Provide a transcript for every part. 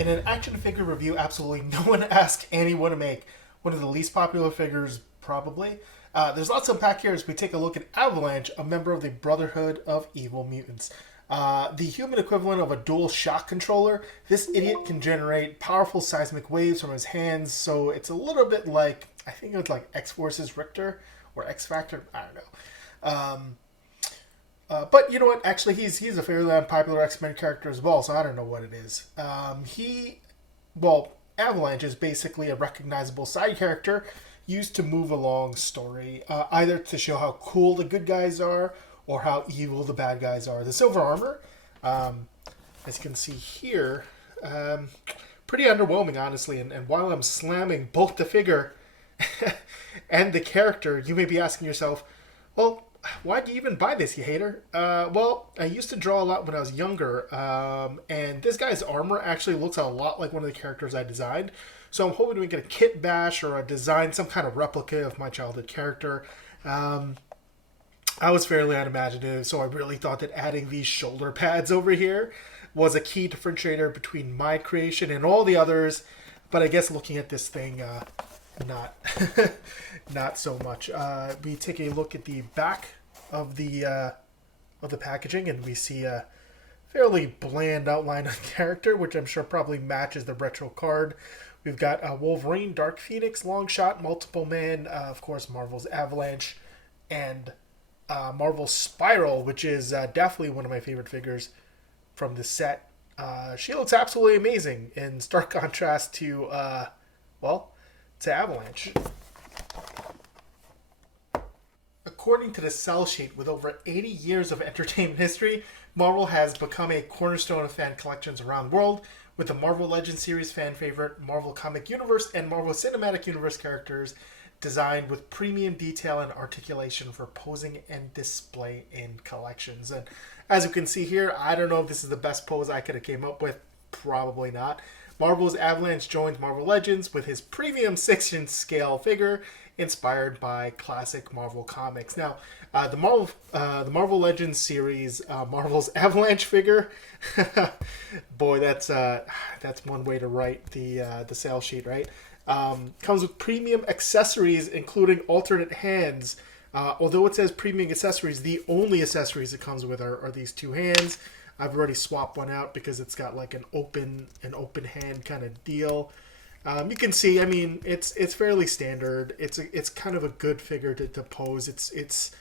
In an action figure review, absolutely no one asked anyone to make one of the least popular figures, probably. There's lots to unpack here as we take a look at Avalanche, a member of the Brotherhood of Evil Mutants. The human equivalent of a dual shock controller, this idiot can generate powerful seismic waves from his hands, so it's a little bit like, I think it's like X-Force's Richter or X-Factor, I don't know. But you know what? Actually, he's a fairly unpopular X-Men character as well, so I don't know what it is. Avalanche is basically a recognizable side character used to move along story, either to show how cool the good guys are or how evil the bad guys are. The silver armor, as you can see here, pretty underwhelming, honestly. And while I'm slamming both the figure and the character, you may be asking yourself, well, why do you even buy this, you hater? I used to draw a lot when I was younger, and this guy's armor actually looks a lot like one of the characters I designed. So I'm hoping to get a kit bash or a design, some kind of replica of my childhood character. I was fairly unimaginative, so I really thought that adding these shoulder pads over here was a key differentiator between my creation and all the others. But I guess looking at this thing, not not so much. We take a look at the back of the packaging, and we see a fairly bland outline of the character, which I'm sure probably matches the retro card. We've got Wolverine, Dark Phoenix, Longshot, Multiple Man, of course Marvel's Avalanche, and Marvel's Spiral, which is definitely one of my favorite figures from the set. She looks absolutely amazing in stark contrast to Avalanche. According to the sell sheet, with over 80 years of entertainment history, Marvel has become a cornerstone of fan collections around the world, with the Marvel Legends series fan favorite, Marvel Comic Universe, and Marvel Cinematic Universe characters designed with premium detail and articulation for posing and display in collections. And as you can see here, I don't know if this is the best pose I could have came up with. Probably not. Marvel's Avalanche joins Marvel Legends with his premium 6-inch scale figure inspired by classic Marvel comics. Now, the Marvel Legends series, Marvel's Avalanche figure, boy, that's one way to write the sales sheet, right? Comes with premium accessories, including alternate hands. Although it says premium accessories, the only accessories it comes with are these two hands. I've already swapped one out because it's got like an open hand kind of deal. You can see, I mean, it's fairly standard. It's kind of a good figure to pose. It's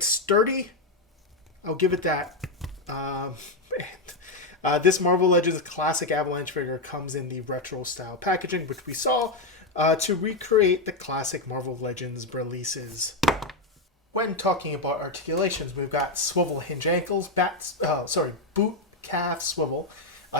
sturdy. I'll give it that. This Marvel Legends classic Avalanche figure comes in the retro style packaging, which we saw to recreate the classic Marvel Legends releases. When talking about articulations, we've got swivel hinge ankles, boot calf swivel,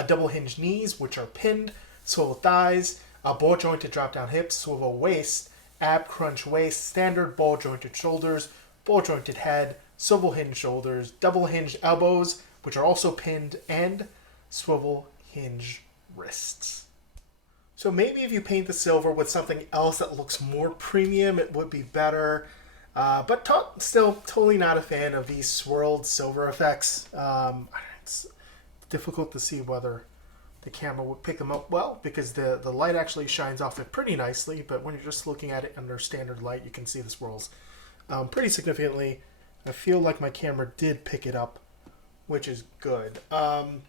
double hinge knees, which are pinned, swivel thighs, ball jointed drop down hips, swivel waist, ab crunch waist, standard ball jointed shoulders, ball jointed head, swivel hinge shoulders, double hinge elbows, which are also pinned, and swivel hinge wrists. So maybe if you paint the silver with something else that looks more premium, it would be better. But still totally not a fan of these swirled silver effects. It's difficult to see whether the camera would pick them up well because the light actually shines off it pretty nicely, but when you're just looking at it under standard light, you can see the swirls pretty significantly. I feel like my camera did pick it up, which is good. I'm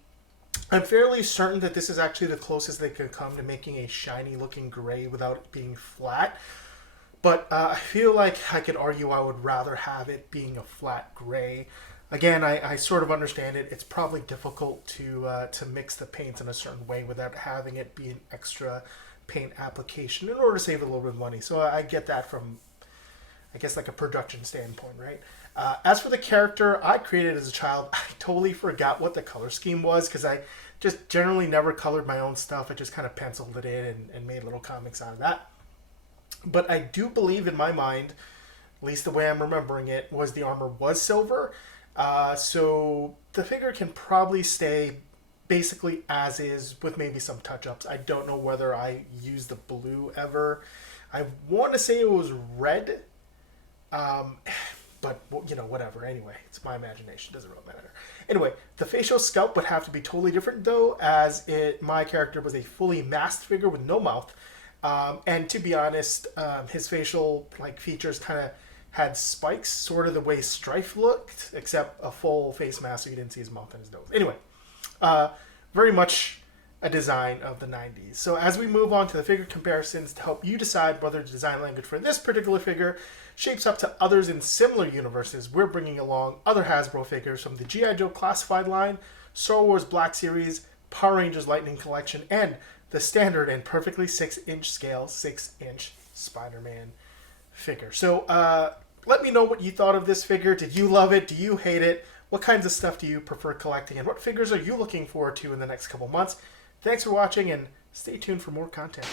fairly certain that this is actually the closest they could come to making a shiny looking gray without it being flat. But I feel like I could argue I would rather have it being a flat gray. Again, I sort of understand it. It's probably difficult to mix the paints in a certain way without having it be an extra paint application in order to save a little bit of money. So I get that from, I guess, like a production standpoint, right? As for the character I created as a child, I totally forgot what the color scheme was because I just generally never colored my own stuff. I just kind of penciled it in and made little comics out of that. But I do believe in my mind, at least the way I'm remembering it, was the armor was silver. So the figure can probably stay basically as is with maybe some touch-ups. I don't know whether I used the blue ever. I want to say it was red. But but you know, whatever. Anyway, it's my imagination. Doesn't really matter. Anyway, the facial sculpt would have to be totally different though, as my character was a fully masked figure with no mouth. And to be honest, his facial features kind of had spikes, sort of the way Strife looked, except a full face mask so you didn't see his mouth and his nose. Anyway, very much a design of the 90s. So as we move on to the figure comparisons to help you decide whether the design language for this particular figure shapes up to others in similar universes, we're bringing along other Hasbro figures from the G.I. Joe Classified line, Star Wars Black Series, Power Rangers Lightning Collection, and the standard and perfectly 6-inch scale 6-inch Spider-Man figure. So let me know what you thought of this figure. Did you love it? Do you hate it? What kinds of stuff do you prefer collecting? And what figures are you looking forward to in the next couple months? Thanks for watching, and stay tuned for more content.